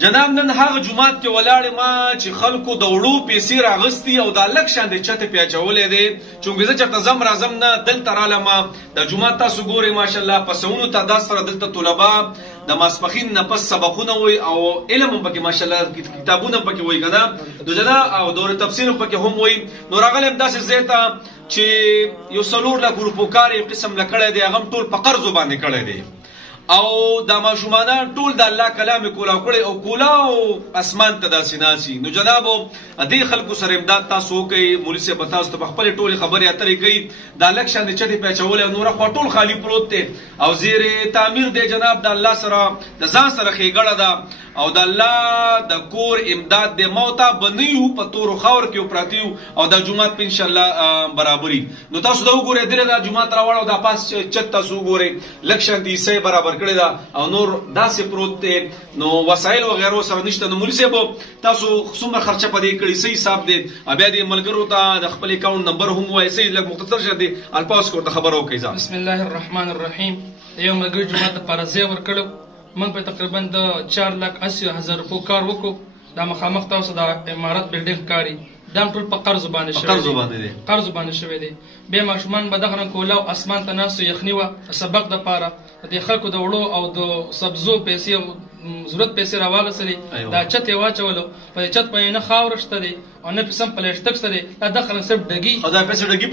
جناب نن هغه جمعات کې ولاړې ما چې خلکو د وړو پیسې راغستي او د لک شاندې چته پیاچولې دي چونګې زه چرته زم راځم نه دلته رالم د جمعات تاسو ګورئ ماشاءالله په سونو تعداد سره دلته طلبا د ماسپخین نه پس سبقونه وي او علم هم پکې ماشاءالله کتابونه پکې وي کنه د جنا او دور تفسیر پکې هم وي نو راغلم داسې زیته چې یو سلور لا ګروپوکار یو قسم لکړه دی هغه ټول په قرض باندې کړی دی او د ماشومان ټول د الله کلام کولا کړي او کولا او اسمان ته داسې ناسي نو جنابو دې خلکو سره امداد تاسو کوي مولوی صاحب تاسو ته خپل ټول خبرې اترې کوي د لک شان چټي پیچول او نور خټول خالی پروت دی او زیر تعمیر دی جناب د الله سره د ځان سره خېګړه ده او د الله د کور امداد د موتا بنیو په تور خاور کې پراتیو او د جمعات په ان شاء الله برابرۍ نو تاسو دا وګورئ درې د جمعات راوړو د پاس چت تاسو وګورئ لک شان دي سي برابر کړی دا او نور داسې پروت دی نو وسایل و غیره سره نشته نو مولوی صاحب تاسو څومره خرچه پدې کړی صحیح حساب دی بیا دې ملګرو ته د خپل اکاونټ نمبر هم وایي صحیح لږ مختصر شه دي الپاس کوته خبرو کوي ځان بسم الله الرحمن الرحیم یو مګر جمعه ته پرځه ور کړو من په تقریبا د 4,80,000 روپو کار وکړو دا مخامخ تاسو د امارات بلډینګ کاری دام ټول په قرض باندې شوی دی به ماشومان به دغه کولا او اسمان ته ناسو یخنی و سبق د پاره د خلکو د وړو او د سبزو پیسې ضرورت پیسې راواغسلې دا چت واچولو په چت په نه خاور شته دي او نه پسم پلاستیک سره دا داخله صرف ډګي او دا پیسې ډګي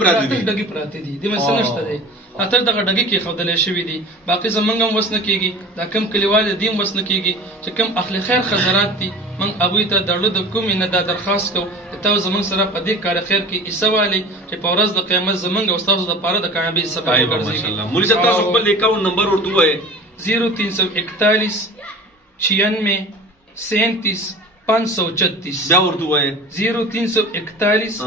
پراته دي د مسنه شته دي اتر دغه ډګي کې خودلې شوی دي باقي زمونږ هم وسنه کیږي دا کم کلیوال دي هم وسنه کیږي چې کم اخلي خیر خزرات دي من ابوی ته دړو د کوم نه دا درخواست کو ته زمونږ سره په دې کار خیر کې ایسوالي چې په ورځ د قیامت زمونږ او استاد د پاره د کامیابی سبب ګرځي ماشاءالله مولوی صاحب تاسو خپل اکاونټ نمبر ورته وایي 0341 96 37 536 بیا ورته وایي 0341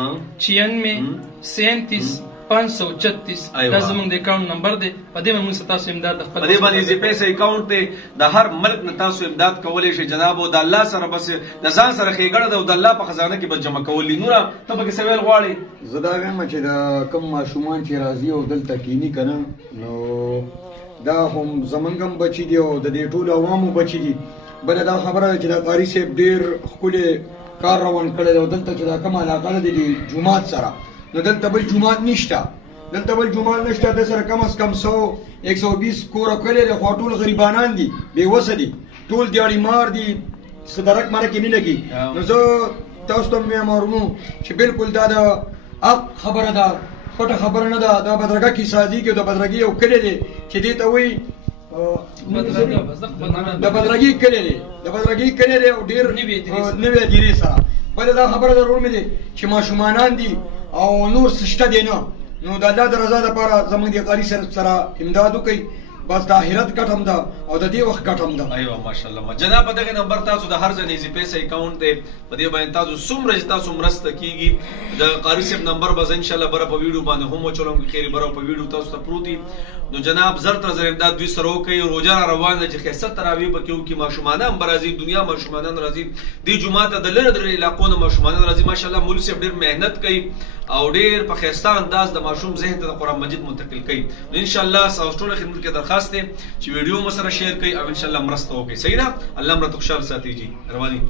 96 37 536 دا زمونږ د اکاونټ نمبر دی په دې موږ تاسو امداد د خپل په دې باندې زی پیسې اکاونټ دی د هر ملک نه تاسو امداد کولای شئ جناب او د الله سره بس د ځان سره خېګړه او د الله په خزانه کې به جمع کولې نور ته به سوال غواړي زدا وایم چې دا کم ماشومان چې راځي او دلته کینی کنه نو دا هم زمونږم بچی دی او د دې ټول عوامو بچی دي بل دا خبره چې دا قاری صاحب ډیر خپل کار روان کړی او دلته چې دا کوم علاقه دی جمعات سره نو دلته بل جمعات نشته د سره کم از کم 100-120 کور کړي د خاطول غریبانان دي بے وسه دي ټول دیاړي مار دي صدرک مار کې نه لګي نو زه تاسو ته مې مارونو چې بالکل دا اب خبره ده پټه خبره نه ده دا بدرګه کی سازي کې د بدرګي یو کړي دي چې دې ته وایي د بدرګي کړي دي او ډیر نوې دیری سره بل دا خبره ضرور مې دي چې ماشومانان دي او نور سشته دی نو د الله د رضا لپاره زموږ د قاری سره امداد وکړي بس د آخرت ګټم ده او د دې وخت ګټم ده ایوه ماشاءالله جناب دغه نمبر تاسو د هر ځای زی پیسې اکاونټ دی په دې باندې تاسو څومره تاسو مرسته کیږي د قاری صاحب نمبر به ان شاء الله بره په ویډیو باندې هم چلوم کې خیر بره په ویډیو تاسو ته پروتي نو جناب زر تر زر امداد دوی سره وکړي روزه روانه چې خیسه تراوی به کیو کې ماشومان هم برازي دنیا ماشومان راځي د جمعه ته د لره علاقو نه ماشومان راځي ماشاءالله مولوی صاحب ډیر مهنت کوي او ډیر په خسته انداز د ماشوم ذهن ته د قران مجید منتقل کوي ان شاء الله تاسو ټول خدمت کې درخواست دی چې ویډیو مو سره شیر کړئ او ان شاء الله مرسته وکړئ صحیح ده الله مرته خوشاله ساتي جی رواني